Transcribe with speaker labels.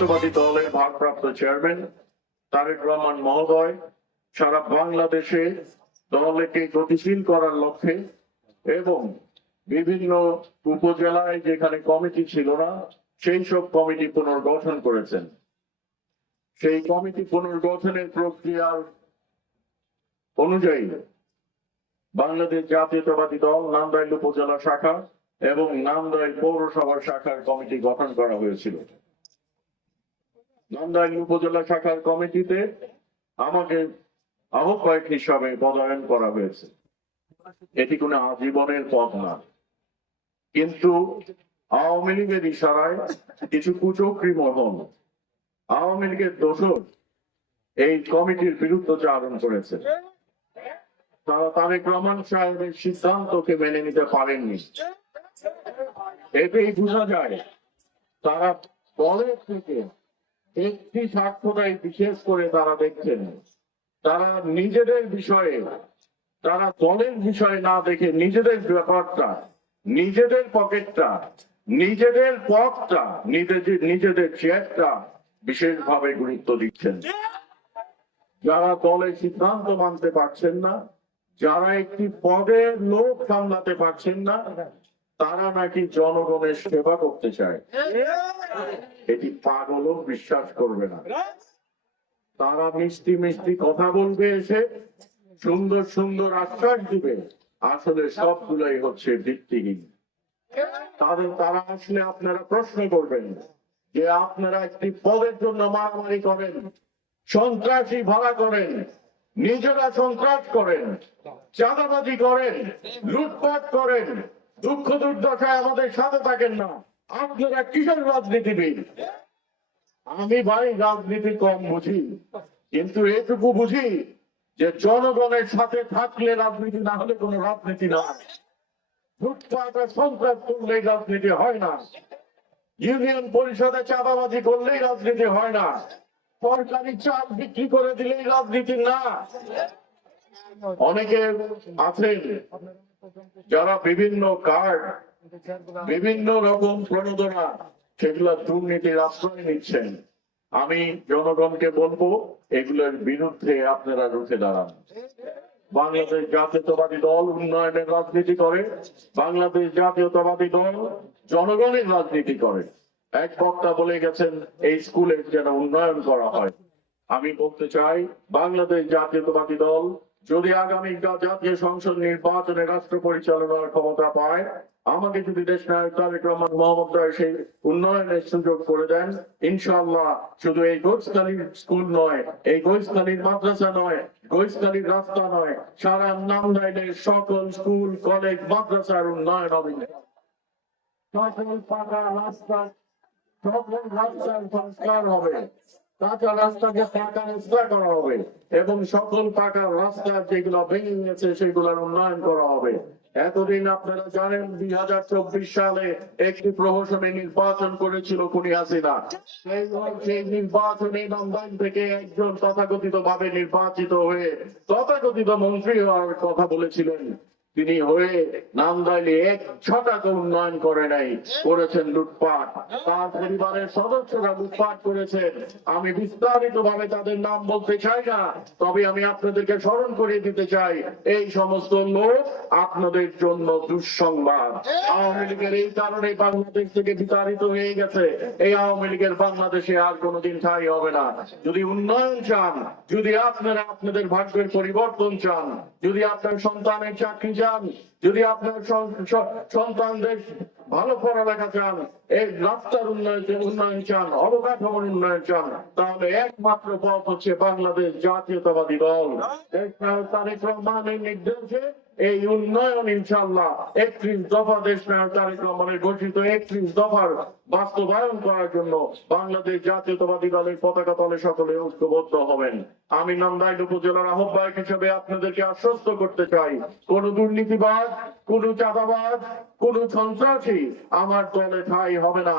Speaker 1: জাতীয়তাবাদী দলের ভারপ্রাপ্ত চেয়ারম্যান তারেক রহমান মহোদয় সারা বাংলাদেশে দলকে গতিশীল করার লক্ষ্যে এবং বিভিন্ন উপজেলায় যেখানে কমিটি ছিল না, সেই সব কমিটি পুনর্গঠন করেছেন। সেই কমিটি পুনর্গঠনের প্রক্রিয়ার অনুযায়ী বাংলাদেশ জাতীয়তাবাদী দল নান্দাইল উপজেলা শাখা এবং নান্দাইল পৌরসভার শাখার কমিটি গঠন করা হয়েছিল। নান্দাইল উপজেলা শাখার কমিটিতে আমাকে আহ্বায়ক হিসাবে পদায়ন করা হয়েছে। এটি কোনো আজীবনের পদ না। কিন্তু আওয়ামী লীগের ইশারায় কিছু কুচক্রী মহল, আওয়ামী লীগের দোষর এই কমিটির বিরুদ্ধচারণ করেছে, তারা তারেক রহমান সাহেবের সিদ্ধান্তকে মেনে নিতে পারেননি। এতেই বোঝা যায়, তারা দলের থেকে একটি স্বার্থটাই বিশেষ করে তারা দেখছেন। তারা নিজেদের বিষয়ে, তারা দলের বিষয়ে না দেখে নিজেদের ব্যাপারটা, নিজেদের পকেটটা, নিজেদের পথটা, নিজেদের নিজেদের চেয়ারটা বিশেষভাবে গুরুত্ব দিচ্ছেন। যারা দলে সিদ্ধান্ত মানতে পারছেন না, যারা একটি পদের লোক সামলাতে পারছেন না, তারা নাকি জনগণের সেবা করতে চায়। এটি পাগলও বিশ্বাস করবে না। তারা মিষ্টি মিষ্টি কথা বলবে এসে সুন্দর সুন্দর আশ্বাস দিবে। আসলে সবগুলাই হচ্ছে ভিত্তিহীন। তাদের তারা আসলে আপনারা প্রশ্ন করবেন যে আপনারা একটি পদের জন্য মারামারি করেন সন্ত্রাসী ভাড়া করেন নিজেরা সন্ত্রাস করেন চাঁদাবাজি করেন লুটপাট করেন দুঃখ দুর্দশায় আমাদের সাথে থাকেন না। আপনারা কিসের রাজনীতিবিদ? আমি ভাই রাজনীতি কম বুঝি, কিন্তু এটুকু বুঝি যে জনগণের সাথে থাকলে রাজনীতি না হলে কোনো রাজনীতি না। রাজনীতি হয় না। ইউনিয়ন পরিষদে চাঁদাবাজি করলেই রাজনীতি হয় না। সরকারি বিক্রি করে দিলেই রাজনীতি না। অনেকে আছেন যারা বিভিন্ন কার্ড বিভিন্ন রকম প্রণোদনা সেগুলো দুর্নীতির আশ্রয় নিচ্ছেন। আমি জনগণকে বলব, এগুলোর বিরুদ্ধে আপনারা রুখে দাঁড়ান। বাংলাদেশ জাতীয়তাবাদী দল উন্নয়নের রাজনীতি করে, বাংলাদেশ জাতীয়তাবাদী দল জনগণের রাজনীতি করে। এক বক্তা বলে গেছেন, এই স্কুলের যেন উন্নয়ন করা হয়। আমি বলতে চাই, বাংলাদেশ জাতীয়তাবাদী দল যদি আগামী জাতীয় সংসদ নির্বাচনে রাষ্ট্র পরিচালনার ক্ষমতা পায়, আমাকে যদি দেশ নায়ক তারেক রহমান মোহাম্মদ সেই উন্নয়নের সুযোগ করে দেন, ইনশাআল্লাহ শুধু এই গোসখালীর স্কুল নয়, এই গোসখালীর মাদ্রাসা নয় গোসখালীর রাস্তা নয়, সারা নামদাইলের সকল স্কুল, কলেজ, মাদ্রাসার উন্নয়ন হবে। সকল পাকা রাস্তা, সকল রাস্তার সংস্কার হবে। কাঁচা রাস্তাকে পাকা রাস্তা করা হবে এবং সকল পাকা রাস্তা যেগুলো ভেঙে গেছে সেগুলোর উন্নয়ন করা হবে। এতদিন আপনারা জানেন দুই হাজার চব্বিশ সালে একটি প্রহসনে নির্বাচন করেছিল খুনি হাসিনা। সেই নির্বাচনে নন্দাইল থেকে একজন তথাকথিত ভাবে নির্বাচিত হয়ে তথাকথিত মন্ত্রী হওয়ার কথা বলেছিলেন। তিনি হয়ে নামদাইলে এক ছটাকে উন্নয়ন করে নাই, করেছেন লুটপাট। তার পরিবারের সদস্যরা লুটপাট করেছেন। আমি বিস্তারিত ভাবে তাদের নাম বলতে চাই না, তবে আমি আপনাদেরকে স্মরণ করিয়ে দিতে চাই, এই সমস্ত লোক আপনাদের জন্য দুঃসংবাদ। আওয়ামী লীগের এই কারণে বাংলাদেশ থেকে বিতাড়িত হয়ে গেছে। এই আওয়ামী লীগের বাংলাদেশে আর কোনোদিন ঠাই হবে না। যদি উন্নয়ন চান, যদি আপনারা আপনাদের ভাগ্যের পরিবর্তন চান, যদি আপনার সন্তানের চাকরি চান যদি আপনার সন্তানদের ভালো পড়ালেখা চান, এই রাস্তার উন্নয়ন উন্নয়ন চান, অবকাঠামোর উন্নয়ন চান, তাহলে একমাত্র পথ হচ্ছে বাংলাদেশ জাতীয়তাবাদী দল। তারেক রহমানের নির্দেশে এই উন্নয়ন ইনশাল্লাহ একত্রিশ দফা দেশ নায়ক তারেক রহমানের ঘোষিত একত্রিশ দফার বাস্তবায়ন করার জন্য বাংলাদেশ জাতীয়তাবাদী দলের পতাকা তলে সকলে ঐক্যবদ্ধ হবেন। আমি নান্দাইল উপজেলার আহ্বায়ক হিসেবে আপনাদেরকে আশ্বস্ত করতে চাই, কোন দুর্নীতিবাদ কোন চাঁদাবাদ কোন সন্ত্রাসী আমার দলে ঠাই হবে না।